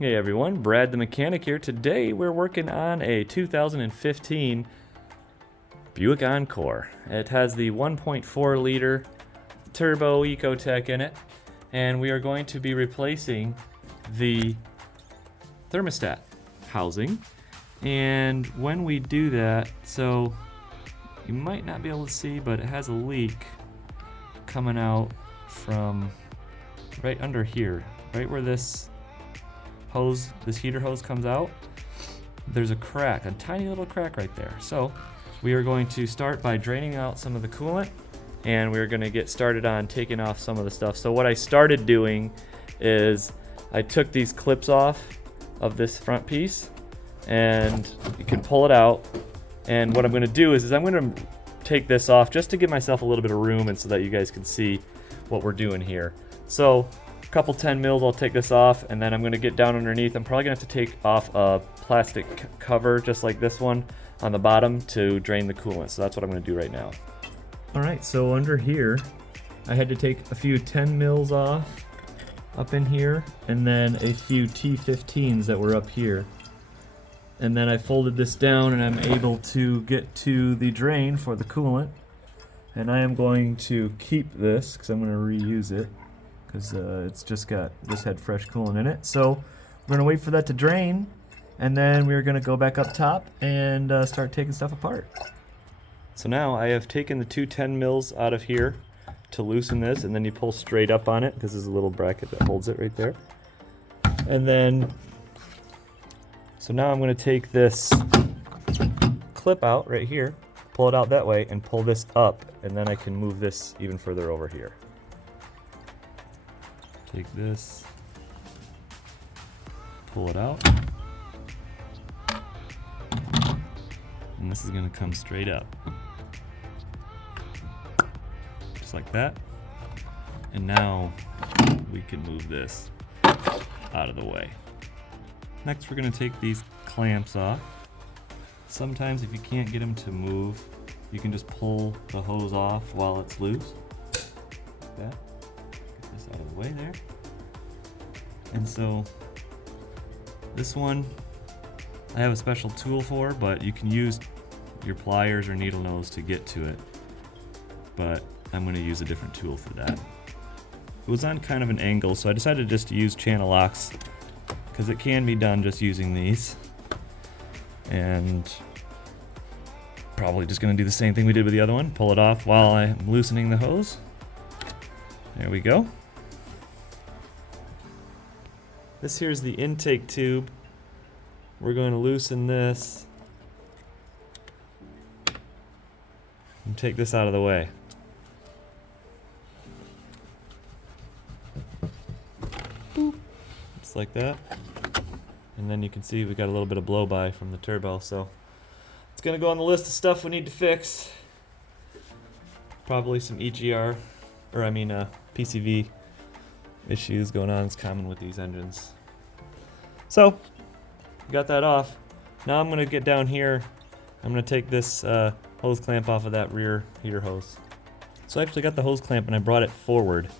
Hey everyone, Brad the mechanic here. Today we're working on a 2015 Buick Encore. It has the 1.4 liter turbo Ecotec in it, and we are going to be replacing the thermostat housing. And when we do that, so you might not be able to see, but it has a leak coming out from right under here, right where this heater hose comes out. There's a crack, a tiny little crack right there. So we are going to start by draining out some of the coolant, and we're going to get started on taking off some of the stuff. So what I started doing is I took these clips off of this front piece, and you can pull it out. And what I'm going to do is I'm going to take this off just to give myself a little bit of room and so that you guys can see what we're doing here. So couple 10 mils, I'll take this off, and then I'm going to get down underneath. I'm probably going to have to take off a plastic cover just like this one on the bottom to drain the coolant. So that's what I'm going to do right now. Alright, so under here I had to take a few 10 mils off up in here, and then a few T15s that were up here. And then I folded this down and I'm able to get to the drain for the coolant. And I am going to keep this because I'm going to reuse it, because it's just had fresh coolant in it. So we're gonna wait for that to drain, and then we're gonna go back up top and start taking stuff apart. So now I have taken the two 10 mils out of here to loosen this, and then you pull straight up on it because there's a little bracket that holds it right there. And then, so now I'm gonna take this clip out right here, pull it out that way, and pull this up, and then I can move this even further over here. Take this, pull it out, and this is going to come straight up, just like that. And now we can move this out of the way. Next, we're going to take these clamps off. Sometimes if you can't get them to move, you can just pull the hose off while it's loose, like that. Out of the way there. And so this one I have a special tool for, but you can use your pliers or needle nose to get to it, but I'm going to use a different tool for that. It was on kind of an angle, so I decided just to use channel locks because it can be done just using these, and probably just going to do the same thing we did with the other one. Pull it off while I'm loosening the hose. There we go. This here is the intake tube. We're going to loosen this and take this out of the way. Boop. Just like that. And then you can see we got a little bit of blow by from the turbo, so it's going to go on the list of stuff we need to fix. Probably some EGR, or PCV issues going on. It's common with these engines. So got that off. Now I'm going to get down here. I'm going to take this hose clamp off of that rear heater hose. So I actually got the hose clamp and I brought it forward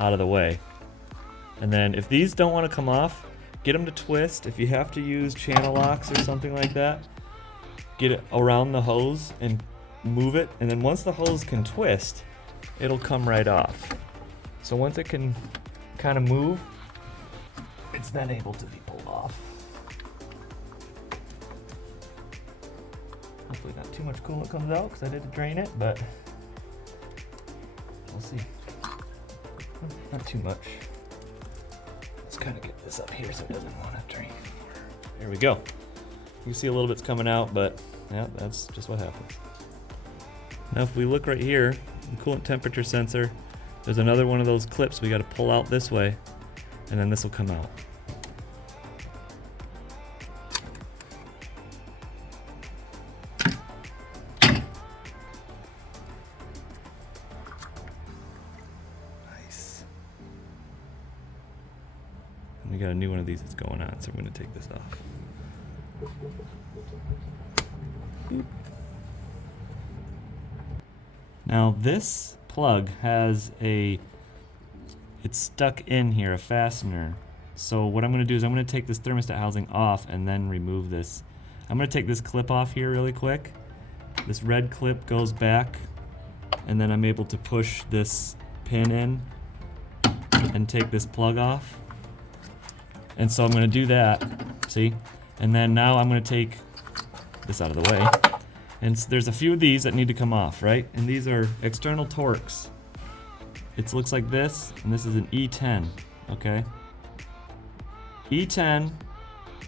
out of the way. And then if these don't want to come off, get them to twist. If you have to use channel locks or something like that, get it around the hose and move it. And then once the hose can twist, it'll come right off. So once it can kind of move, it's then able to be pulled off. Hopefully not too much coolant comes out because I did drain it, but we'll see. Not too much. Let's kind of get this up here so it doesn't want to drain anymore. There we go. You can see a little bit's coming out, but yeah, that's just what happens. Now if we look right here, the coolant temperature sensor, there's another one of those clips we got to pull out this way, and then this will come out. Nice. And we got a new one of these that's going on, so we're going to take this off. Boop. Now this plug has it's stuck in here, a fastener. So what I'm going to do is I'm going to take this thermostat housing off and then remove this. I'm going to take this clip off here really quick. This red clip goes back, and then I'm able to push this pin in and take this plug off. And so I'm going to do that, see? And then now I'm going to take this out of the way. And there's a few of these that need to come off, right? And these are external Torx. It looks like this, and this is an E10, okay? E10,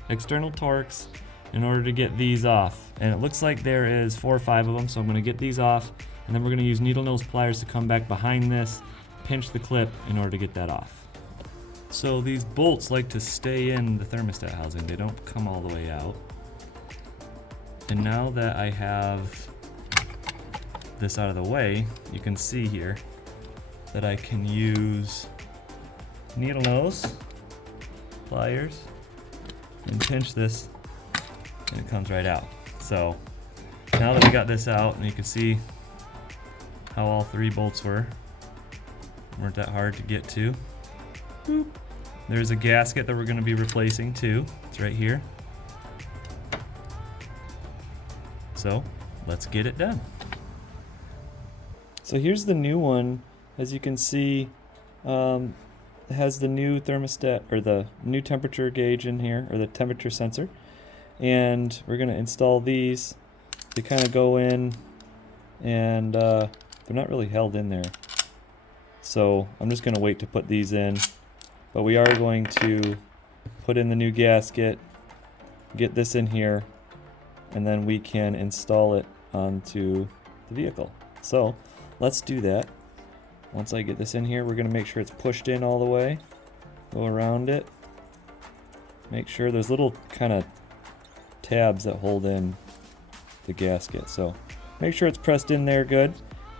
external Torx, in order to get these off. And it looks like there is 4 or 5 of them, so I'm gonna get these off, and then we're gonna use needle nose pliers to come back behind this, pinch the clip in order to get that off. So these bolts like to stay in the thermostat housing, they don't come all the way out. And now that I have this out of the way, you can see here that I can use needle nose pliers and pinch this, and it comes right out. So now that we got this out, and you can see how all 3 bolts weren't that hard to get to. Boop. There's a gasket that we're going to be replacing too. It's right here. So let's get it done. So here's the new one. As you can see, it has the new thermostat, or the new temperature gauge in here, or the temperature sensor. And we're going to install these. They kind of go in, and they're not really held in there. So I'm just going to wait to put these in. But we are going to put in the new gasket, get this in here, and then we can install it onto the vehicle. So let's do that. Once I get this in here, we're going to make sure it's pushed in all the way. Go around it. Make sure there's little kind of tabs that hold in the gasket. So make sure it's pressed in there good.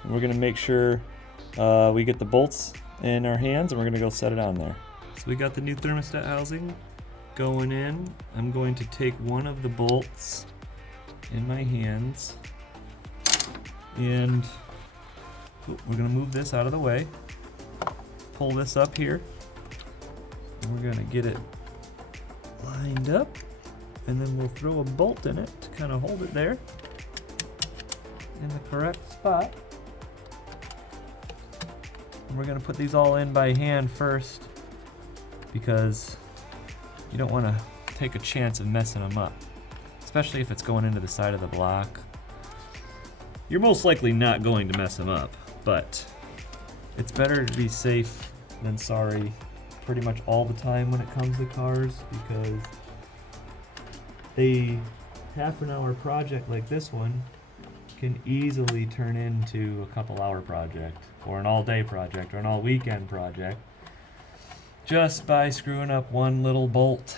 And we're going to make sure we get the bolts in our hands, and we're going to go set it on there. So we got the new thermostat housing going in. I'm going to take one of the bolts in my hands, and we're going to move this out of the way, pull this up here, and we're going to get it lined up, and then we'll throw a bolt in it to kind of hold it there in the correct spot. And we're going to put these all in by hand first, because you don't want to take a chance of messing them up, especially if it's going into the side of the block. You're most likely not going to mess them up, but it's better to be safe than sorry pretty much all the time when it comes to cars, because a half-an-hour project like this one can easily turn into a couple-hour project, or an all-day project, or an all-weekend project, just by screwing up one little bolt.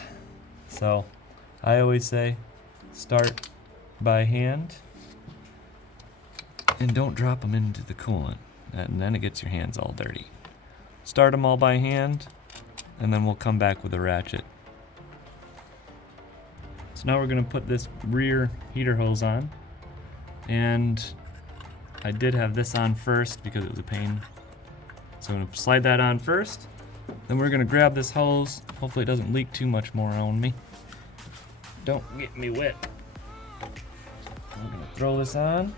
So I always say start by hand and don't drop them into the coolant, and then it gets your hands all dirty. Start them all by hand, and then we'll come back with a ratchet. So now we're going to put this rear heater hose on, and I did have this on first because it was a pain. So I'm going to slide that on first. Then we're going to grab this hose. Hopefully it doesn't leak too much more on me. Don't get me wet. I'm going to throw this on.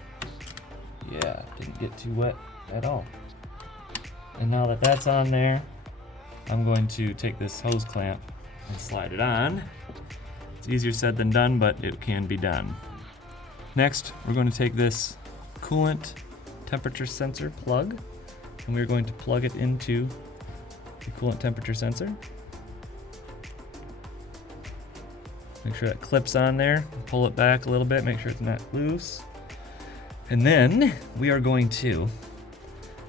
Yeah, didn't get too wet at all. And now that that's on there, I'm going to take this hose clamp and slide it on. It's easier said than done, but it can be done. Next, we're going to take this coolant temperature sensor plug, and we're going to plug it into the coolant temperature sensor. Make sure that clips on there. Pull it back a little bit, make sure it's not loose. And then we are going to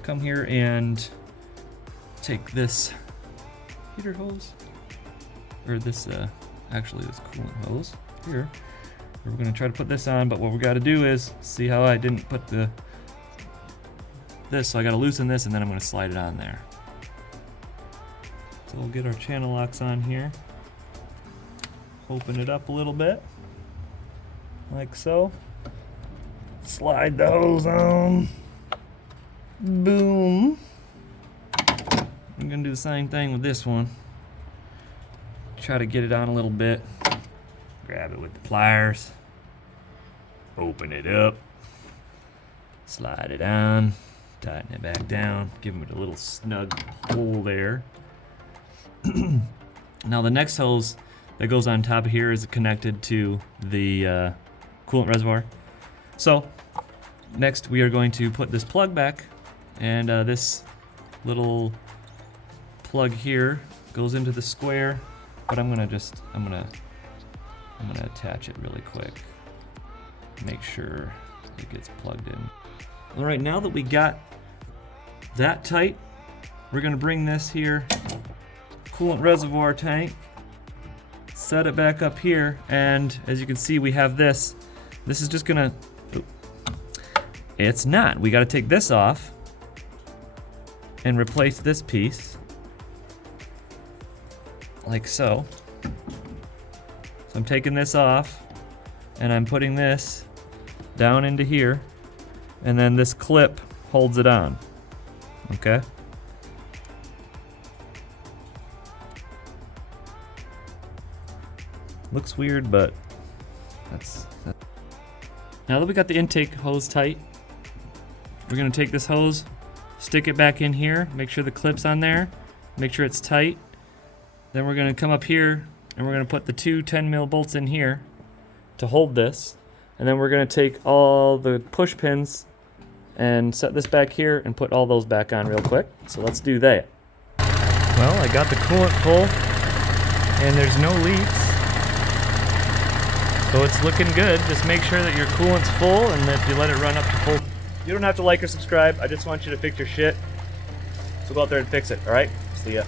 come here and take this heater hose, or this actually this coolant hose here. We're going to try to put this on, but what we got to do is see how I didn't put this, so I got to loosen this, and then I'm going to slide it on there. So we'll get our channel locks on here. Open it up a little bit, like so. Slide the hose on. Boom. I'm gonna do the same thing with this one. try to get it on a little bit. Grab it with the pliers. Open it up. Slide it on. Tighten it back down. Give it a little snug hole there. Now the next hose that goes on top of here is connected to the coolant reservoir. So next we are going to put this plug back, and this little plug here goes into the square, but I'm gonna attach it really quick. Make sure it gets plugged in. All right, now that we got that tight, we're gonna bring this here coolant reservoir tank, set it back up here, and as you can see, we have this. This is just gonna, it's not. We gotta take this off and replace this piece, like so. So I'm taking this off, and I'm putting this down into here, and then this clip holds it on, okay? Looks weird, but that's. Now that we got the intake hose tight, we're gonna take this hose, stick it back in here, make sure the clip's on there, make sure it's tight. Then we're gonna come up here and we're gonna put the two 10 mil bolts in here to hold this. And then we're gonna take all the push pins and set this back here and put all those back on real quick. So let's do that. Well, I got the coolant full and there's no leaks. So it's looking good. Just make sure that your coolant's full and that you let it run up to full. You don't have to like or subscribe. I just want you to fix your shit. So go out there and fix it, all right? See ya.